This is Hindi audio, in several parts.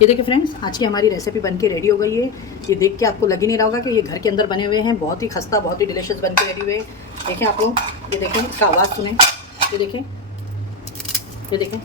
ये देखिए फ्रेंड्स, आज की हमारी रेसिपी बनके रेडी हो गई है। ये देख के आपको लग ही नहीं रहा होगा कि ये घर के अंदर बने हुए हैं। बहुत ही खस्ता, बहुत ही डिलीशियस बनके रेडी हुए। देखें आप लोग, ये देखें, इसका आवाज़ सुने। ये देखें, ये देखें,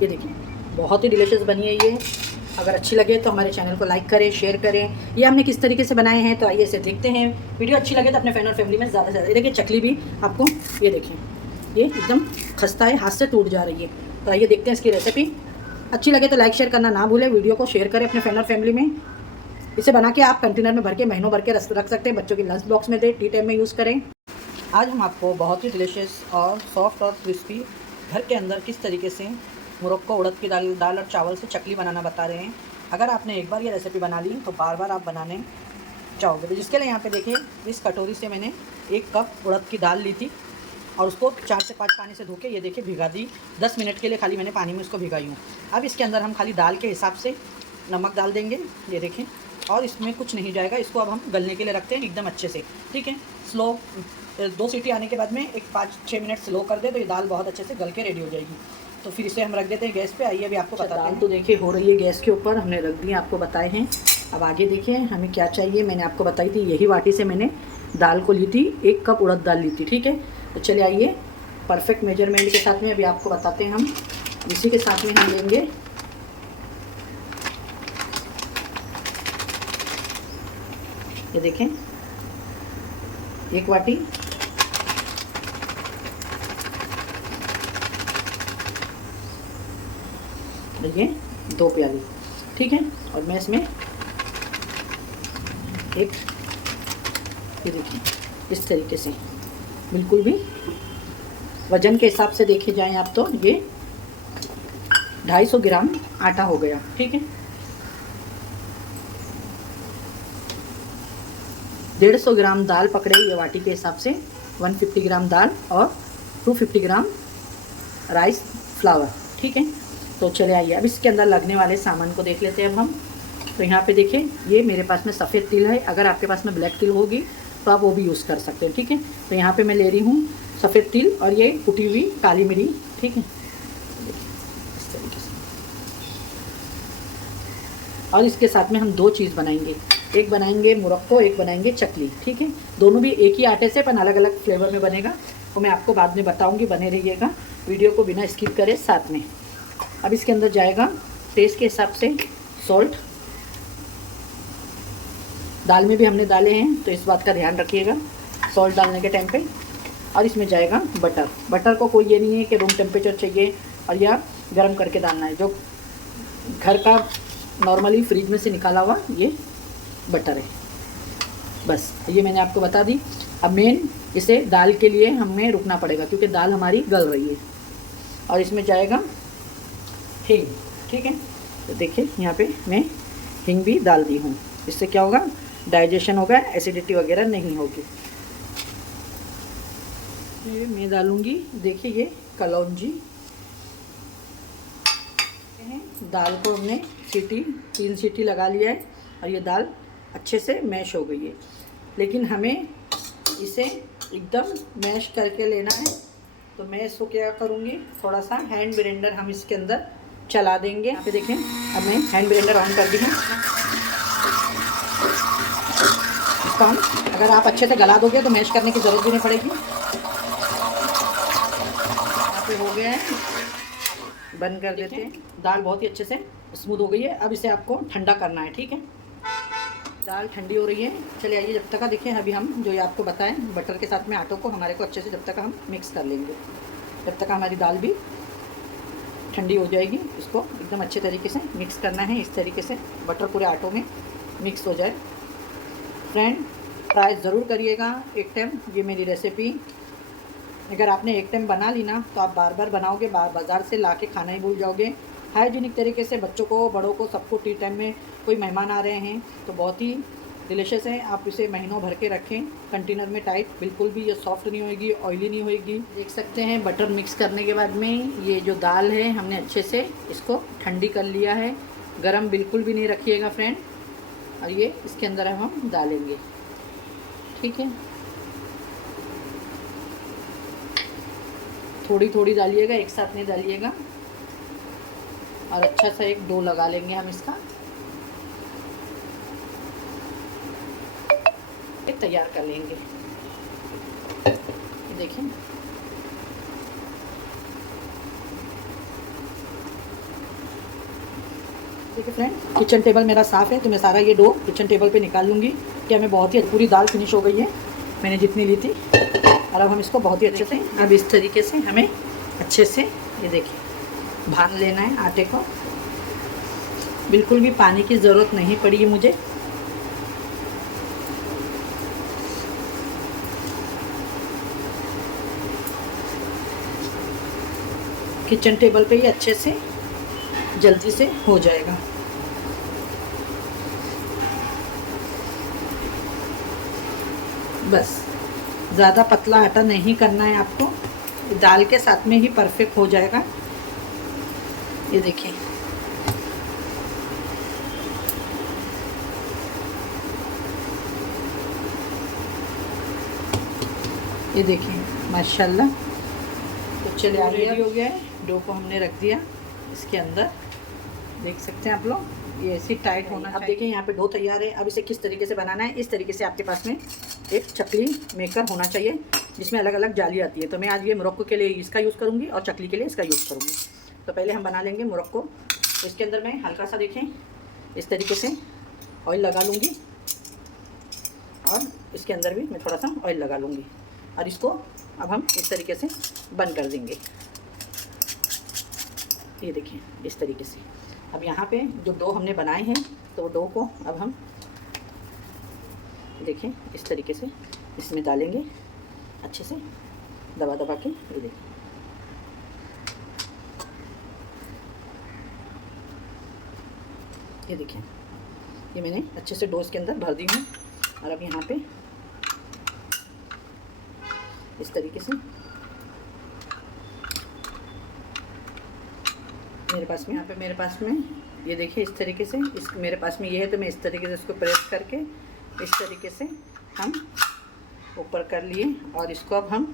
ये देखें, बहुत ही डिलीशियस बनी है ये। अगर अच्छी लगे तो हमारे चैनल को लाइक करें, शेयर करें। ये हमने किस तरीके से बनाए हैं तो आइए इसे देखते हैं। वीडियो अच्छी लगे तो अपने फ्रेंड और फैमिली में ज़्यादा से ज़्यादा। ये देखिए चकली भी आपको, ये देखें, ये एकदम खस्ता है, हाथ से टूट जा रही है। तो आइए देखते हैं इसकी रेसिपी। अच्छी लगे तो लाइक शेयर करना ना भूलें। वीडियो को शेयर करें अपने फ्रेंड और फैमिली में। इसे बना के आप कंटेनर में भर के महीनों भर के रख सकते हैं। बच्चों के लंच बॉक्स में दें, टी टाइम में यूज़ करें। आज हम आपको बहुत ही डिलीशियस और सॉफ्ट और क्रिस्पी घर के अंदर किस तरीके से मोरक्को उड़द की दाल और चावल से चकली बनाना बता रहे हैं। अगर आपने एक बार ये रेसिपी बना ली तो बार बार आप बनाने चाहोगे। तो जिसके लिए यहाँ पे देखिए, इस कटोरी से मैंने 1 कप उड़द की दाल ली थी और उसको 4 से 5 पानी से धो के ये देखिए भिगा दी। 10 मिनट के लिए खाली मैंने पानी में उसको भिगाई हूँ। अब इसके अंदर हम खाली दाल के हिसाब से नमक डाल देंगे, ये देखें, और इसमें कुछ नहीं जाएगा। इसको अब हम गलने के लिए रखते हैं एकदम अच्छे से, ठीक है। स्लो 2 सीटी आने के बाद में 5-6 मिनट स्लो कर दे तो ये दाल बहुत अच्छे से गल के रेडी हो जाएगी। तो फिर इसे हम रख देते हैं गैस पे। आइए अभी आपको बताते हैं। तो देखिए हो रही है गैस के ऊपर, हमने रख दिए, आपको बताए हैं। अब आगे देखिए हमें क्या चाहिए। मैंने आपको बताई थी, यही वाटी से मैंने दाल को ली थी, 1 कप उड़द दाल ली थी, ठीक है। तो चलिए आइए परफेक्ट मेजरमेंट के साथ में अभी आपको बताते हैं हम। इसी के साथ में हम लेंगे ये देखें 1 वाटी, देखिए 2 प्याली, ठीक है। और मैं इसमें एक, ये देखिए इस तरीके से बिल्कुल भी वज़न के हिसाब से देखे जाएं आप तो ये 250 ग्राम आटा हो गया, ठीक है। 150 ग्राम दाल पकड़े ये वाटी के हिसाब से, 150 ग्राम दाल और 250 ग्राम राइस फ्लावर, ठीक है। तो चले आइए अब इसके अंदर लगने वाले सामान को देख लेते हैं अब हम। तो यहाँ पे देखिए, ये मेरे पास में सफ़ेद तिल है। अगर आपके पास में ब्लैक तिल होगी तो आप वो भी यूज़ कर सकते हैं, ठीक है। तो यहाँ पे मैं ले रही हूँ सफ़ेद तिल और ये कुटी हुई काली मिरी, ठीक है, इस तरीके से। और इसके साथ में हम 2 चीज़ बनाएंगे, एक बनाएंगे मोरक्को, एक बनाएंगे चकली, ठीक है। दोनों भी एक ही आटे से पर अलग अलग फ्लेवर में बनेगा, तो मैं आपको बाद में बताऊंगी। बने रहिएगा, वीडियो को बिना स्किप करे साथ में। अब इसके अंदर जाएगा टेस्ट के हिसाब से सॉल्ट। दाल में भी हमने डाले हैं तो इस बात का ध्यान रखिएगा सॉल्ट डालने के टाइम पे। और इसमें जाएगा बटर। बटर को कोई ये नहीं है कि रूम टेम्परेचर चाहिए और या गर्म करके डालना है, जो घर का नॉर्मली फ्रिज में से निकाला हुआ ये बटर है, बस ये मैंने आपको बता दी। अब मेन इसे दाल के लिए हमें रुकना पड़ेगा क्योंकि दाल हमारी गल रही है। और इसमें जाएगा हींग, ठीक है। तो देखिए यहाँ पे मैं हींग भी डाल दी हूँ। इससे क्या होगा, डाइजेशन होगा, एसिडिटी वगैरह नहीं होगी। ये मैं डालूँगी, देखिए ये कलौंजी। दाल को हमने 3 सीटी लगा लिया है और ये दाल अच्छे से मैश हो गई है। लेकिन हमें इसे एकदम मैश करके लेना है। तो मैं इसको क्या करूँगी, थोड़ा सा हैंड ब्लेंडर हम इसके अंदर चला देंगे। यहाँ पे देखें, अब मैं हैंड ब्लेंडर ऑन कर दी हूँ। इसको हम, अगर आप अच्छे से गला दोगे तो मैश करने की ज़रूरत भी नहीं पड़ेगी। यहाँ पे हो गया है, बंद कर देते हैं। दाल बहुत ही अच्छे से स्मूथ हो गई है। अब इसे आपको ठंडा करना है, ठीक है। दाल ठंडी हो रही है। चलिए आइए जब तक देखें, अभी हम जो ये आपको बताएं बटर के साथ में आटों को हमारे को अच्छे से जब तक हम मिक्स कर लेंगे, जब तक हमारी दाल भी ठंडी हो जाएगी। इसको एकदम अच्छे तरीके से मिक्स करना है, इस तरीके से बटर पूरे आटों में मिक्स हो जाए। फ्रेंड ट्राई ज़रूर करिएगा एक टाइम ये मेरी रेसिपी। अगर आपने एक टाइम बना ली ना तो आप बार बार बनाओगे, बाज़ार से ला के खाना ही भूल जाओगे। हाइजीनिक तरीके से बच्चों को, बड़ों को, सबको टी टाइम में कोई मेहमान आ रहे हैं तो बहुत ही डिलीशियस है। आप इसे महीनों भर के रखें कंटेनर में टाइट, बिल्कुल भी ये सॉफ्ट नहीं होएगी, ऑयली नहीं होएगी। देख सकते हैं बटर मिक्स करने के बाद में ये जो दाल है हमने अच्छे से इसको ठंडी कर लिया है। गरम बिल्कुल भी नहीं रखिएगा फ्रेंड। और ये इसके अंदर हम डालेंगे, ठीक है। थोड़ी थोड़ी डालिएगा, एक साथ नहीं डालिएगा। और अच्छा सा एक डो लगा लेंगे हम इसका, एक तैयार कर लेंगे। देखें देखिए फ्रेंड, किचन टेबल मेरा साफ़ है तो मैं सारा ये डो किचन टेबल पे निकाल लूँगी। कि हमें बहुत ही पूरी दाल फिनिश हो गई है मैंने जितनी ली थी। और अब हम इसको बहुत ही अच्छे से, अब इस तरीके से हमें अच्छे से ये देखिए भान लेना है आटे को। बिल्कुल भी पानी की ज़रूरत नहीं पड़ी है मुझे। किचन टेबल पे ही अच्छे से जल्दी से हो जाएगा। बस ज़्यादा पतला आटा नहीं करना है आपको, दाल के साथ में ही परफेक्ट हो जाएगा। ये देखिए ये देखिए माशाल्लाह। तो चलिए रेडी हो गया है। डो को हमने रख दिया इसके अंदर, देख सकते हैं आप लोग, ये ऐसी टाइट होना चाहिए। अब देखिए यहाँ पे डो तैयार है। अब इसे किस तरीके से बनाना है, इस तरीके से आपके पास में एक चकली मेकर होना चाहिए जिसमें अलग अलग जाली आती है। तो मैं आज ये मोरक्को के लिए इसका यूज़ करूँगी और चकली के लिए इसका यूज़ करूँगी। तो पहले हम बना लेंगे मोरक्को। तो इसके अंदर मैं हल्का सा देखें इस तरीके से ऑयल लगा लूँगी और इसके अंदर भी मैं थोड़ा सा ऑयल लगा लूँगी और इसको अब हम इस तरीके से बंद कर देंगे। ये देखिए इस तरीके से। अब यहाँ पे जो डो हमने बनाए हैं तो डो को अब हम देखिए इस तरीके से इसमें डालेंगे अच्छे से दबा दबा के। ये देखिए ये देखिए ये मैंने अच्छे से डो इसके अंदर भर दी हूँ। और अब यहाँ पे इस तरीके से मेरे पास में ये देखिए इस तरीके से मेरे पास में ये है तो मैं इस तरीके से इसको प्रेस करके इस तरीके से हम ऊपर कर लिए और इसको अब हम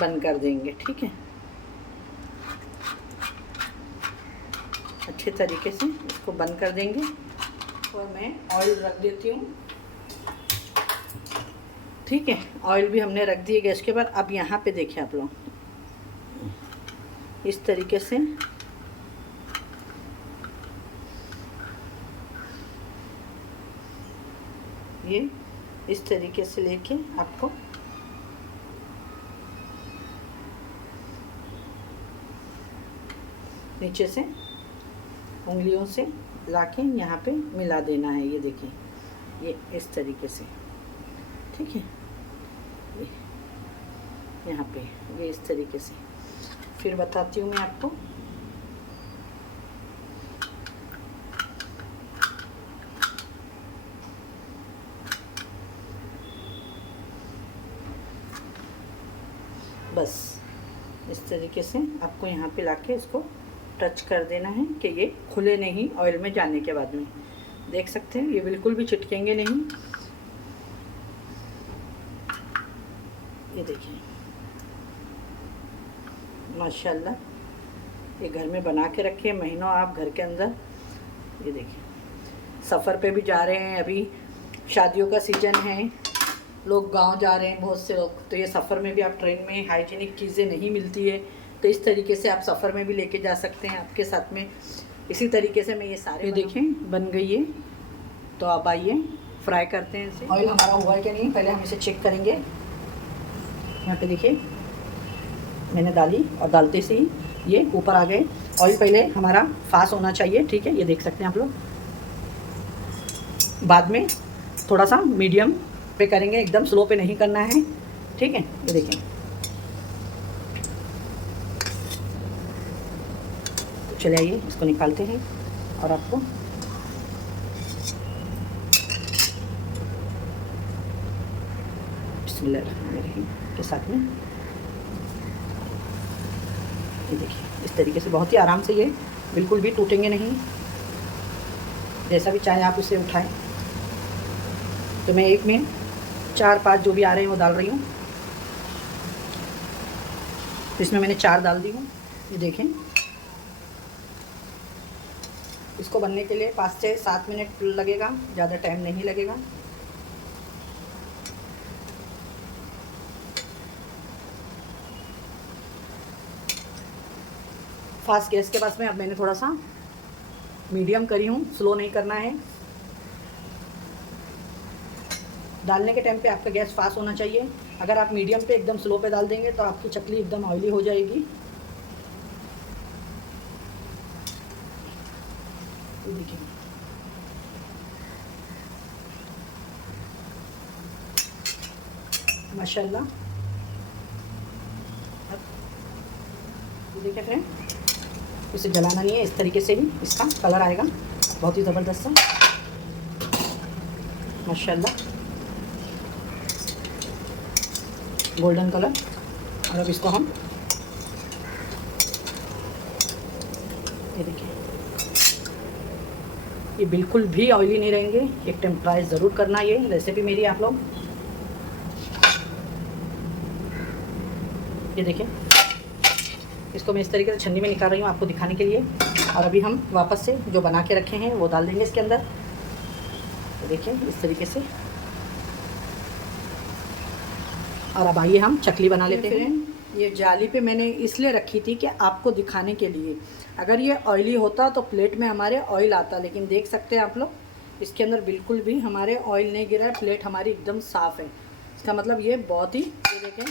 बंद कर देंगे। ठीक है, अच्छे तरीके से इसको बंद कर देंगे। और मैं ऑयल रख देती हूँ। ठीक है, ऑयल भी हमने रख दिए गैस के ऊपर। अब यहाँ पे देखिए आप लोग इस तरीके से ये इस तरीके से लेके आपको नीचे से उंगलियों से लाके यहाँ पे मिला देना है। ये देखिए ये इस तरीके से। ठीक है, यहाँ पे ये इस तरीके से। फिर बताती हूँ मैं आपको। बस इस तरीके से आपको यहाँ पे लाके इसको टच कर देना है कि ये खुले नहीं ऑयल में जाने के बाद में। देख सकते हैं ये बिल्कुल भी चिटकेंगे नहीं। ये देखिए माशाल्लाह, ये घर में बना के रखिए महीनों आप घर के अंदर। ये देखिए सफ़र पे भी जा रहे हैं, अभी शादियों का सीज़न है, लोग गांव जा रहे हैं बहुत से लोग, तो ये सफ़र में भी आप ट्रेन में हाइजीनिक चीज़ें नहीं मिलती है तो इस तरीके से आप सफ़र में भी लेके जा सकते हैं आपके साथ में। इसी तरीके से मैं ये सारे देखें बन गई है। तो आप आइए फ्राई करते हैं इसे। ऑयल हमारा हुआ है कि नहीं पहले हम इसे चेक करेंगे। यहाँ पे देखिए मैंने डाली और डालते से ही ये ऊपर आ गए। ऑयल पहले हमारा फास्ट होना चाहिए। ठीक है, ये देख सकते हैं आप लोग। बाद में थोड़ा सा मीडियम पे करेंगे, एकदम स्लो पे नहीं करना है। ठीक है, ये देखें। तो चले आइए इसको निकालते हैं और आपको बिस्मिल्लाह के साथ में ये देखिए इस तरीके से बहुत ही आराम से, ये बिल्कुल भी टूटेंगे नहीं। जैसा भी चाहे आप उसे उठाएं। तो मैं एक में 4-5 जो भी आ रहे हैं वो डाल रही हूँ। तो इसमें मैंने 4 डाल दी हूँ। ये देखें, इसको बनने के लिए 5 से 7 मिनट लगेगा, ज़्यादा टाइम नहीं लगेगा। फास्ट गैस के पास में अब मैंने थोड़ा सा मीडियम करी हूँ, स्लो नहीं करना है। डालने के टाइम पे आपका गैस फास्ट होना चाहिए। अगर आप मीडियम पे एकदम स्लो पे डाल देंगे तो आपकी चकली एकदम ऑयली हो जाएगी। ये देखिए, माशाल्लाह। अब देखिए फ्रेंड, इसे जलाना नहीं है, इस तरीके से ही इसका कलर आएगा, बहुत ही ज़बरदस्त सा, माशाल्लाह, गोल्डन कलर। और अब इसको हम, ये देखिए, ये बिल्कुल भी ऑयली नहीं रहेंगे। एक टाइम ट्राई ज़रूर करना ये रेसिपी मेरी आप लोग। ये देखिए, इसको मैं इस तरीके से छन्नी में निकाल रही हूँ आपको दिखाने के लिए। और अभी हम वापस से जो बना के रखे हैं वो डाल देंगे इसके अंदर। तो देखिए इस तरीके से। और अब आइए हम चकली बना लेते हैं। ये जाली पे मैंने इसलिए रखी थी कि आपको दिखाने के लिए। अगर ये ऑयली होता तो प्लेट में हमारे ऑयल आता, लेकिन देख सकते हैं आप लोग, इसके अंदर बिल्कुल भी हमारे ऑयल नहीं गिरा है। प्लेट हमारी एकदम साफ़ है। इसका मतलब ये बहुत ही, ये देखें,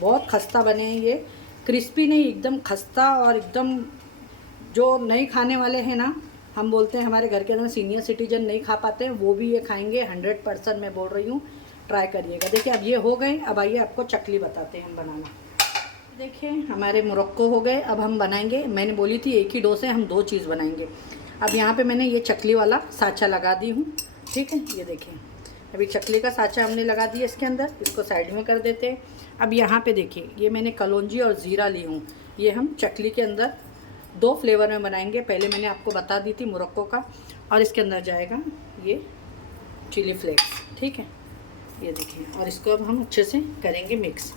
बहुत खस्ता बने हैं ये, क्रिस्पी नहीं, एकदम खस्ता। और एकदम जो नहीं खाने वाले हैं ना, हम बोलते हैं हमारे घर के अंदर सीनियर सिटीजन नहीं खा पाते हैं, वो भी ये खाएंगे 100%, मैं बोल रही हूँ। ट्राई करिएगा। देखिए अब ये हो गए। अब आइए आपको चकली बताते हैं हम बनाना। देखिए हमारे मुरक्को हो गए। अब हम बनाएंगे, मैंने बोली थी एक ही डो से हम 2 चीज़ बनाएंगे। अब यहाँ पे मैंने ये चकली वाला साँचा लगा दी हूँ, ठीक है। ये देखिए अभी चकली का साँचा हमने लगा दिया इसके अंदर। इसको साइड में कर देते हैं। अब यहाँ पे देखिए, ये मैंने कलौंजी और ज़ीरा ली हूँ। ये हम चकली के अंदर 2 फ्लेवर में बनाएंगे। पहले मैंने आपको बता दी थी मुरक्को का, और इसके अंदर जाएगा ये चिली फ्लेक्स, ठीक है। ये देखिए, और इसको अब हम अच्छे से करेंगे मिक्स।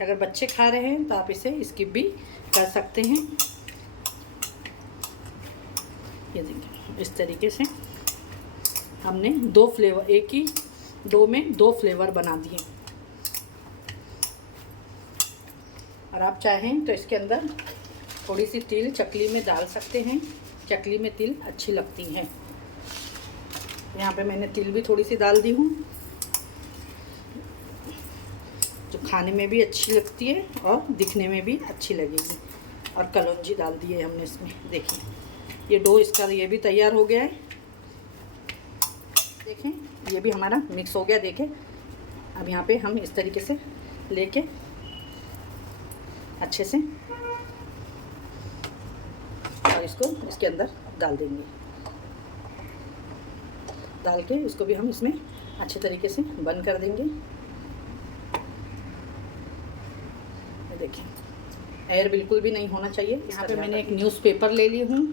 अगर बच्चे खा रहे हैं तो आप इसे स्किप भी कर सकते हैं। ये देखिए इस तरीके से हमने 2 फ्लेवर, एक ही डो में 2 फ्लेवर बना दिए। और आप चाहें तो इसके अंदर थोड़ी सी तिल चकली में डाल सकते हैं। चकली में तिल अच्छी लगती हैं। यहाँ पे मैंने तिल भी थोड़ी सी डाल दी हूँ, जो खाने में भी अच्छी लगती है और दिखने में भी अच्छी लगेगी। और कलौंजी डाल दी है हमने इसमें। देखिए ये डो इसका ये भी तैयार हो गया है। देखें ये भी हमारा मिक्स हो गया। देखें अब यहाँ पे हम इस तरीके से लेके अच्छे से और इसको इसके अंदर डाल देंगे। डाल के इसको भी हम इसमें अच्छे तरीके से बंद कर देंगे। देखिए एयर बिल्कुल भी नहीं होना चाहिए। यहाँ पे मैंने एक न्यूज़पेपर ले ली हूँ।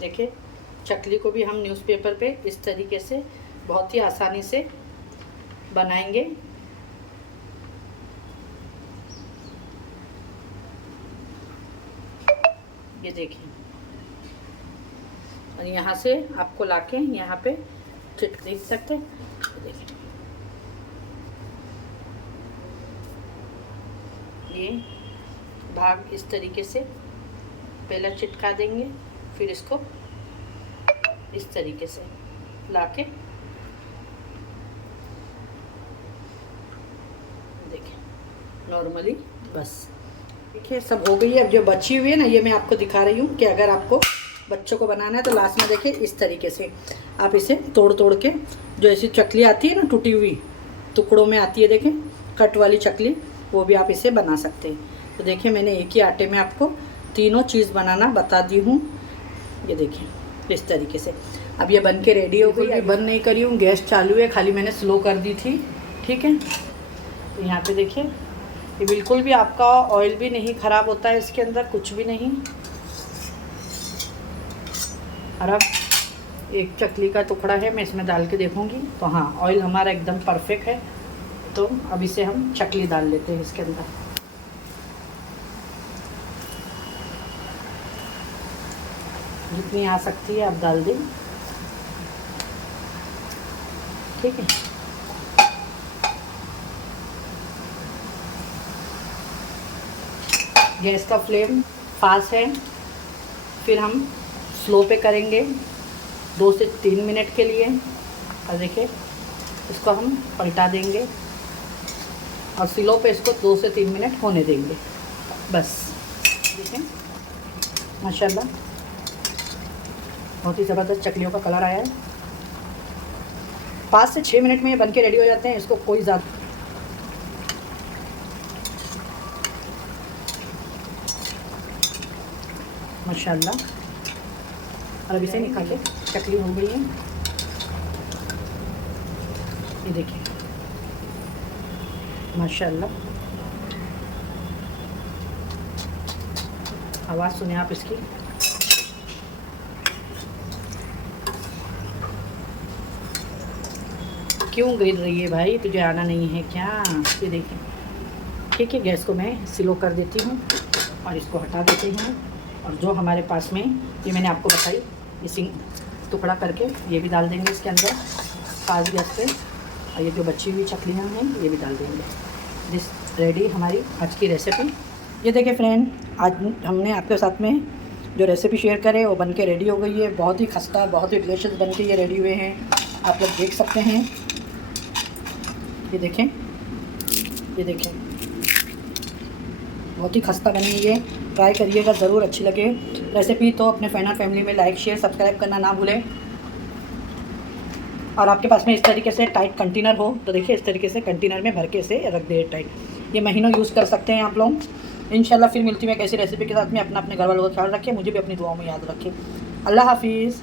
देखिए चकली को भी हम न्यूज़पेपर पे इस तरीके से बहुत ही आसानी से बनाएंगे। ये देखिए, और यहाँ से आपको लाके यहाँ पे चिट देख सकते हैं। देखिए ये भाग इस तरीके से पहला चिटका देंगे, फिर इसको इस तरीके से लाके देखिए नॉर्मली बस। देखिए सब हो गई है। अब जो बची हुई है ना, ये मैं आपको दिखा रही हूँ कि अगर आपको बच्चों को बनाना है तो लास्ट में देखिए इस तरीके से आप इसे तोड़ तोड़ के, जो ऐसी चकली आती है ना टूटी हुई टुकड़ों में आती है, देखें कट वाली चकली, वो भी आप इसे बना सकते हैं। तो देखिए मैंने एक ही आटे में आपको तीनों चीज़ बनाना बता दी हूँ। ये देखिए इस तरीके से। अब ये बन के रेडी हो गई। बंद नहीं करी हूँ, गैस चालू है, खाली मैंने स्लो कर दी थी, ठीक है। तो यहाँ पे देखिए ये बिल्कुल भी आपका ऑयल भी नहीं ख़राब होता है, इसके अंदर कुछ भी नहीं। और अब एक चकली का टुकड़ा है, मैं इसमें डाल के देखूँगी। तो हाँ, ऑयल हमारा एकदम परफेक्ट है। तो अब इसे हम चकली डाल लेते हैं इसके अंदर। जितनी आ सकती है आप डाल दें, ठीक है। गैस का फ्लेम फास्ट है, फिर हम स्लो पे करेंगे 2 से 3 मिनट के लिए। और देखिए इसको हम पलटा देंगे और स्लो पे इसको 2 से 3 मिनट होने देंगे बस। देखिए माशाल्लाह बहुत ही ज़बरदस्त चकलियों का कलर आया है। 5 से 6 मिनट में ये बन के रेडी हो जाते हैं। इसको कोई ज़्यादा माशाल्लाह। और अब इसे निकाल के चकली हो गई है, ये देखिए माशाल्लाह। आवाज़ सुने आप इसकी। क्यों गिर रही है भाई, तुझे आना नहीं है क्या? ये देखिए, ठीक है। गैस को मैं स्लो कर देती हूँ और इसको हटा देती हूँ। और जो हमारे पास में ये मैंने आपको बताई, इसी टुकड़ा करके ये भी डाल देंगे इसके अंदर फास्ट गैस पे। और ये जो बची हुई चकलियाँ हैं ये भी डाल देंगे। दिस रेडी हमारी आज की रेसिपी। ये देखिए फ्रेंड, आज हमने आपके साथ में जो रेसिपी शेयर करे वो बन के रेडी हो गई है। बहुत ही खस्ता, बहुत ही डिलीशियस बन के ये रेडी हुए हैं। आप लोग देख सकते हैं, ये देखें, ये देखें, बहुत ही खस्ता बनी हुई है। ट्राई करिएगा ज़रूर, अच्छी लगे रेसिपी तो अपने फैन फैमिली में लाइक शेयर सब्सक्राइब करना ना भूलें। और आपके पास में इस तरीके से टाइट कंटेनर हो तो देखिए इस तरीके से कंटेनर में भर के इसे रख दे टाइट। ये महीनों यूज़ कर सकते हैं आप लोग। इंशाल्लाह फिर मिलती हूँ एक ऐसी रेसिपी के साथ में। अपने घर वालों का ख्याल रखें, मुझे भी अपनी दुआओं में याद रखें। अल्लाह हाफिज़।